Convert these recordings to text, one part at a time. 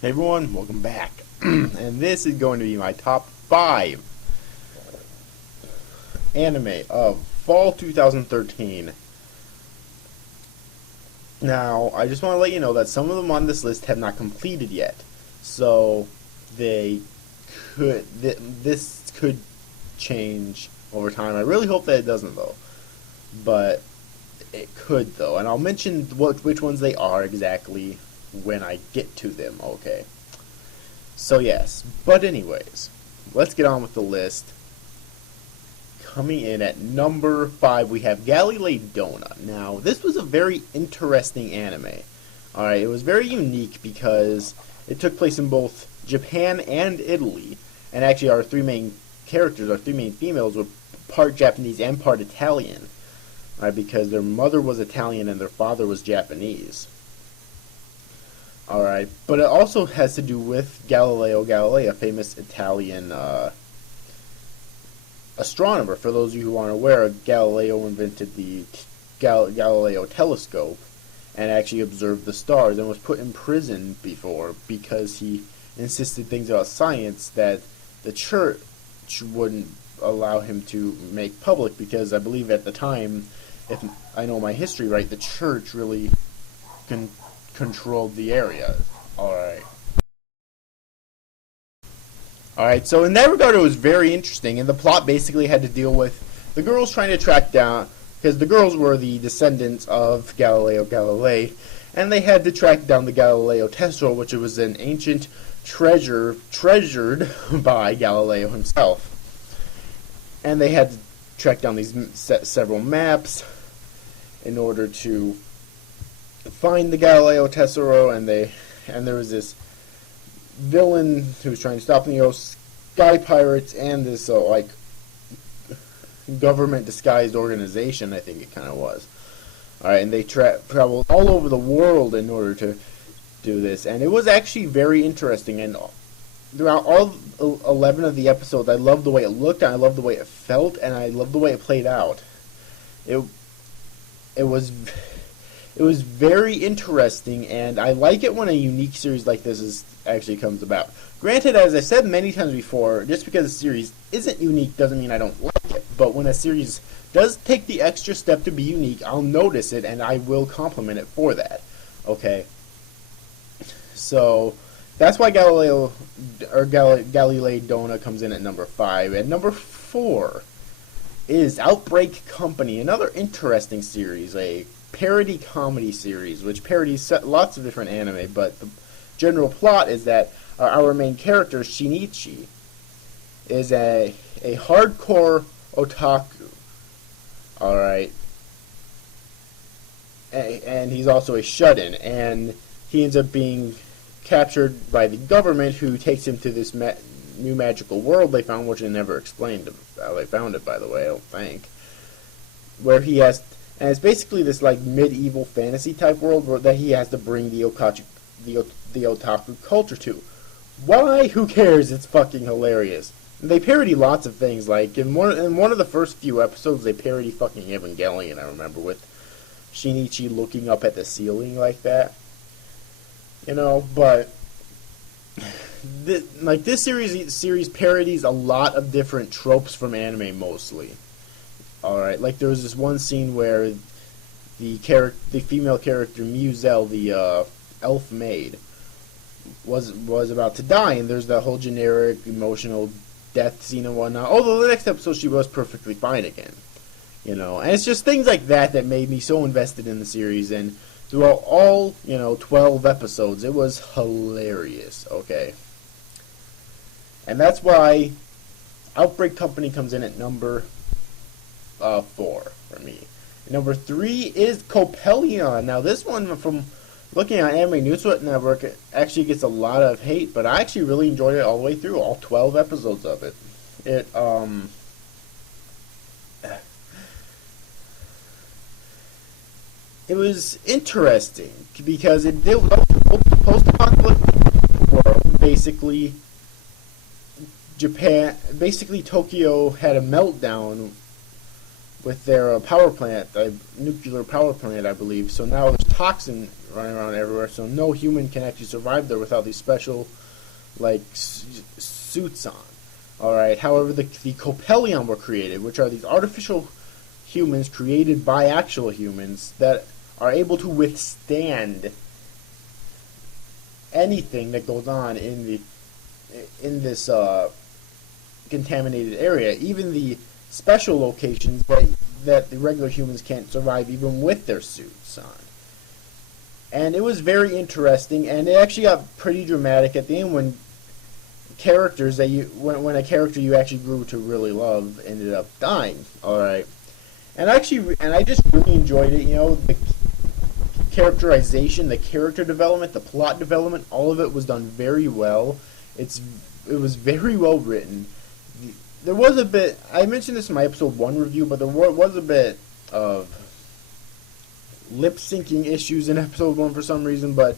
Hey everyone, welcome back. And this is going to be my top 5 anime of fall 2013. Now, I just want to let you know that some of them on this list have not completed yet. So, they this could change over time. I really hope that it doesn't though. But it could though, and I'll mention which ones they are exactly when I get to them, okay? So yes, but anyways, let's get on with the list. Coming in at number 5, we have Galileidona. Now, this was a very interesting anime. Alright, it was very unique because it took place in both Japan and Italy. And actually our three main characters, our three main females, were part Japanese and part Italian. Alright, because their mother was Italian and their father was Japanese. Alright, but it also has to do with Galileo Galilei, a famous Italian astronomer. For those of you who aren't aware, Galileo invented the Galileo telescope and actually observed the stars and was put in prison before because he insisted things about science that the church wouldn't allow him to make public, because I believe at the time, if I know my history right, the church really controlled the area. Alright, so in that regard it was very interesting, and the plot basically had to deal with the girls trying to track down, because the girls were the descendants of Galileo Galilei, and they had to track down the Galileo Tesseract, which was an ancient treasure treasured by Galileo himself. And they had to track down these several maps in order to find the Galileo Tesseract, and there was this villain who was trying to stop them, sky pirates, and this government disguised organization, I think it kind of was. Alright, and they traveled all over the world in order to do this, and it was actually very interesting. And throughout all 11 of the episodes, I loved the way it looked, and I loved the way it felt, and I loved the way it played out. It was very interesting, and I like it when a unique series like this actually comes about. Granted, as I said many times before, just because a series isn't unique doesn't mean I don't like it. But when a series does take the extra step to be unique, I'll notice it, and I will compliment it for that. Okay? So, that's why Galileidona comes in at number 5. And number 4 is Outbreak Company, another interesting series, a parody comedy series, which parodies lots of different anime, but the general plot is that our main character, Shinichi, is a hardcore otaku. Alright. And he's also a shut-in, and he ends up being captured by the government, who takes him to this new magical world they found, which they never explained how they found it, by the way, I don't think. Where he has... And it's basically this medieval fantasy type world that he has to bring the otaku culture to. Why? Who cares? It's fucking hilarious. And they parody lots of things. Like in one of the first few episodes, they parody fucking Evangelion. I remember, with Shinichi looking up at the ceiling like that. But this series parodies a lot of different tropes from anime mostly. Alright, like there was this one scene where the female character Muselle, the elf maid, was about to die, and there's that whole generic emotional death scene and whatnot. Although the next episode she was perfectly fine again. And it's just things like that that made me so invested in the series, and throughout all, 12 episodes, it was hilarious, okay? And that's why Outbreak Company comes in at number 4 for me. Number 3 is Coppelion. Now this one, from looking at Anime News Network, it actually gets a lot of hate, but I actually really enjoyed it all the way through, all 12 episodes of it. It was interesting because it dealt with the post-apocalyptic world. Basically, Tokyo had a meltdown with their power plant, nuclear power plant, I believe. So now there's running around everywhere, so no human can actually survive there without these special, like, suits on. Alright, however, the Coppelion were created, which are these artificial humans created by actual humans that are able to withstand anything that goes on in this contaminated area, even the special locations that the regular humans can't survive even with their suits on. And it was very interesting, and it actually got pretty dramatic at the end when characters that when a character you actually grew to really love ended up dying. All right, and I just really enjoyed it. You know, the characterization, the character development, the plot development, all of it was done very well. It was very well written. There was a bit, I mentioned this in my episode 1 review, but there was a bit of lip syncing issues in episode 1 for some reason, but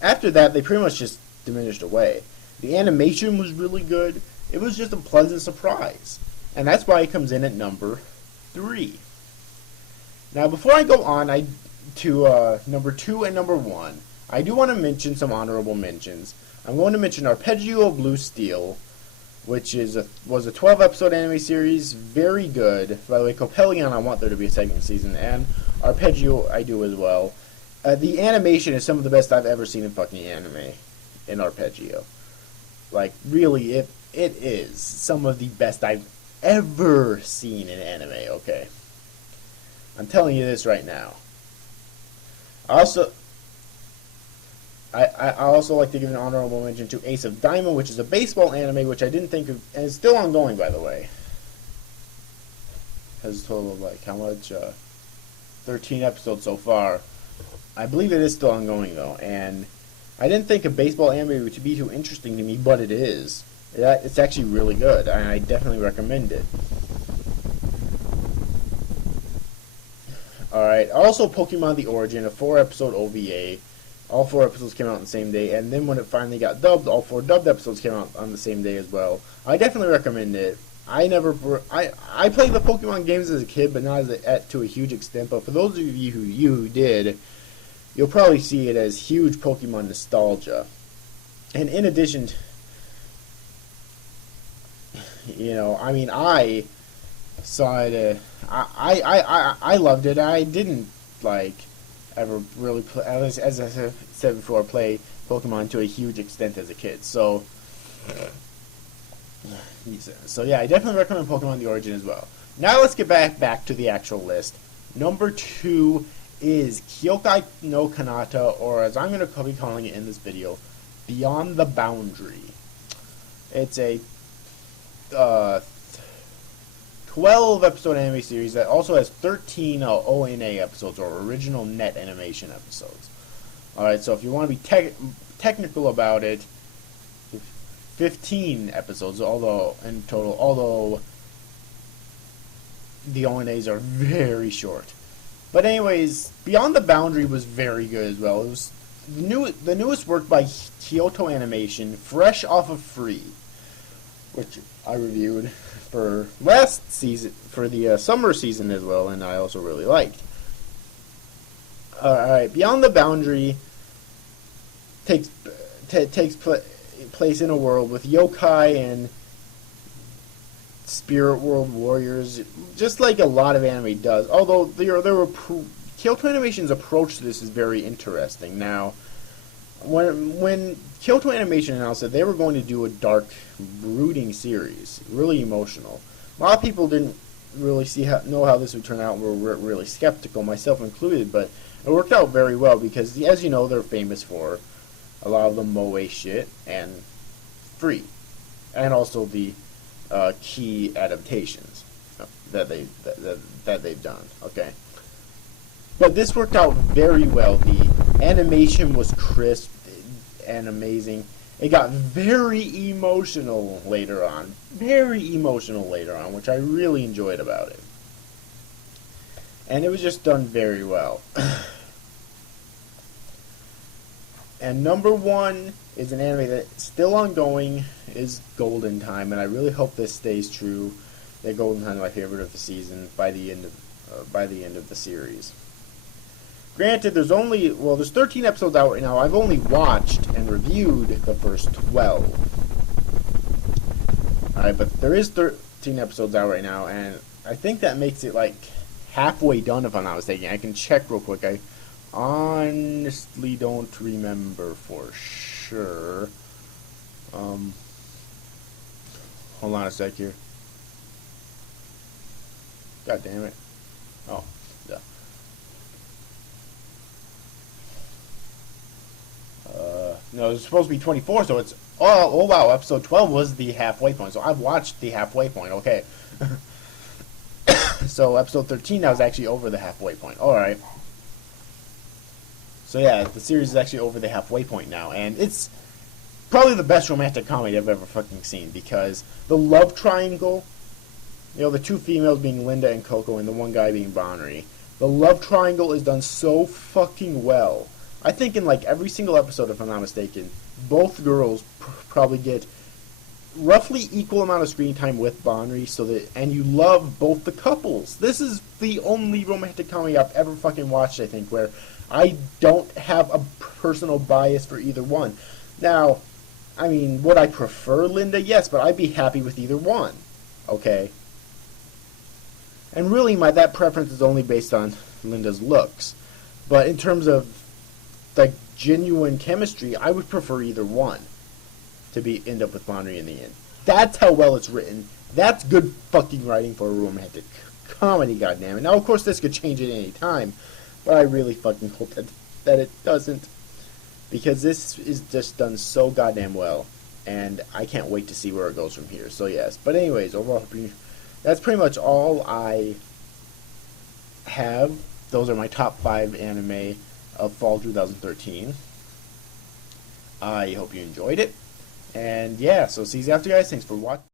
after that they pretty much just diminished away. The animation was really good. It was just a pleasant surprise, and that's why it comes in at number 3. Now before I go on to number 2 and number 1, I do want to mention some honorable mentions. I'm going to mention Arpeggio Blue Steel, which was a 12-episode anime series, very good. By the way, Coppelion, I want there to be a second season, and Arpeggio, I do as well. The animation is some of the best I've ever seen in fucking anime, in Arpeggio. Like, really, it is some of the best I've ever seen in anime, okay? I'm telling you this right now. I also like to give an honorable mention to Ace of Diamond, which is a baseball anime, which I didn't think of, and it's still ongoing, by the way. Has a total of, like, how much? 13 episodes so far. I believe it is still ongoing, though, and I didn't think a baseball anime would be too interesting to me, but it is. It's actually really good, and I definitely recommend it. Alright, also Pokemon The Origin, a 4-episode OVA. All 4 episodes came out on the same day, and then when it finally got dubbed, all 4 dubbed episodes came out on the same day as well. I definitely recommend it. I played the Pokemon games as a kid, but not to a huge extent. But for those of you who did, you'll probably see it as huge Pokemon nostalgia. And in addition, you know, I mean, I saw it. I loved it. I didn't ever really play, as I said before, play Pokemon to a huge extent as a kid. So yeah, I definitely recommend Pokemon The Origin as well. Now let's get back to the actual list. Number 2 is Kyokai no Kanata, or as I'm going to be calling it in this video, Beyond the Boundary. It's a 12-episode anime series that also has 13 ONA episodes, or original net animation episodes. Alright, so if you want to be technical about it, 15 episodes in total, although the ONAs are very short. But anyways, Beyond the Boundary was very good as well. It was the newest work by Kyoto Animation, fresh off of Free, which I reviewed for last season, for the summer season as well, and I also really liked. Alright, Beyond the Boundary takes place in a world with yokai and spirit world warriors, just like a lot of anime does. Although Kyoto Animation's approach to this is very interesting. Now, when Kyoto Animation announced that they were going to do a dark, brooding series, really emotional, a lot of people didn't really know how this would turn out. Were really skeptical, myself included, but it worked out very well because, as you know, they're famous for a lot of the moe shit and Free, and also the key adaptations that they've done. Okay, but this worked out very well. The animation was crisp and amazing. It got very emotional later on, which I really enjoyed about it. And it was just done very well. And number 1 is an anime that's still ongoing, is Golden Time, and I really hope this stays true. That Golden Time is my favorite of the season by the end of the series. Granted, there's 13 episodes out right now. I've only watched and reviewed the first 12. Alright, but there is 13 episodes out right now, and I think that makes it like halfway done, if I'm not mistaken. I can check real quick. I honestly don't remember for sure. Hold on a sec here. God damn it. Oh, yeah. No, it's supposed to be 24, so it's... Oh wow, episode 12 was the halfway point. So I've watched the halfway point, okay. So episode 13 now is actually over the halfway point. Alright. So yeah, the series is actually over the halfway point now, and it's probably the best romantic comedy I've ever fucking seen, because the love triangle, you know, the two females being Linda and Coco and the one guy being Bonnery, the love triangle is done so fucking well. I think in like every single episode, if I'm not mistaken, both girls probably get roughly equal amount of screen time with Bonnery, and you love both the couples. This is the only romantic comedy I've ever fucking watched, I think, where I don't have a personal bias for either one. Now, I mean, would I prefer Linda? Yes, but I'd be happy with either one. Okay? And really, that preference is only based on Linda's looks. But in terms of, like, genuine chemistry, I would prefer either one to end up with Bonnery in the end. That's how well it's written. That's good fucking writing for a romantic comedy, goddammit. Now, of course, this could change at any time, but I really fucking hope that it doesn't, because this is just done so goddamn well, and I can't wait to see where it goes from here. So yes, but anyways, overall, that's pretty much all I have. Those are my top 5 anime of fall 2013. I hope you enjoyed it. And yeah, so see you after, guys. Thanks for watching.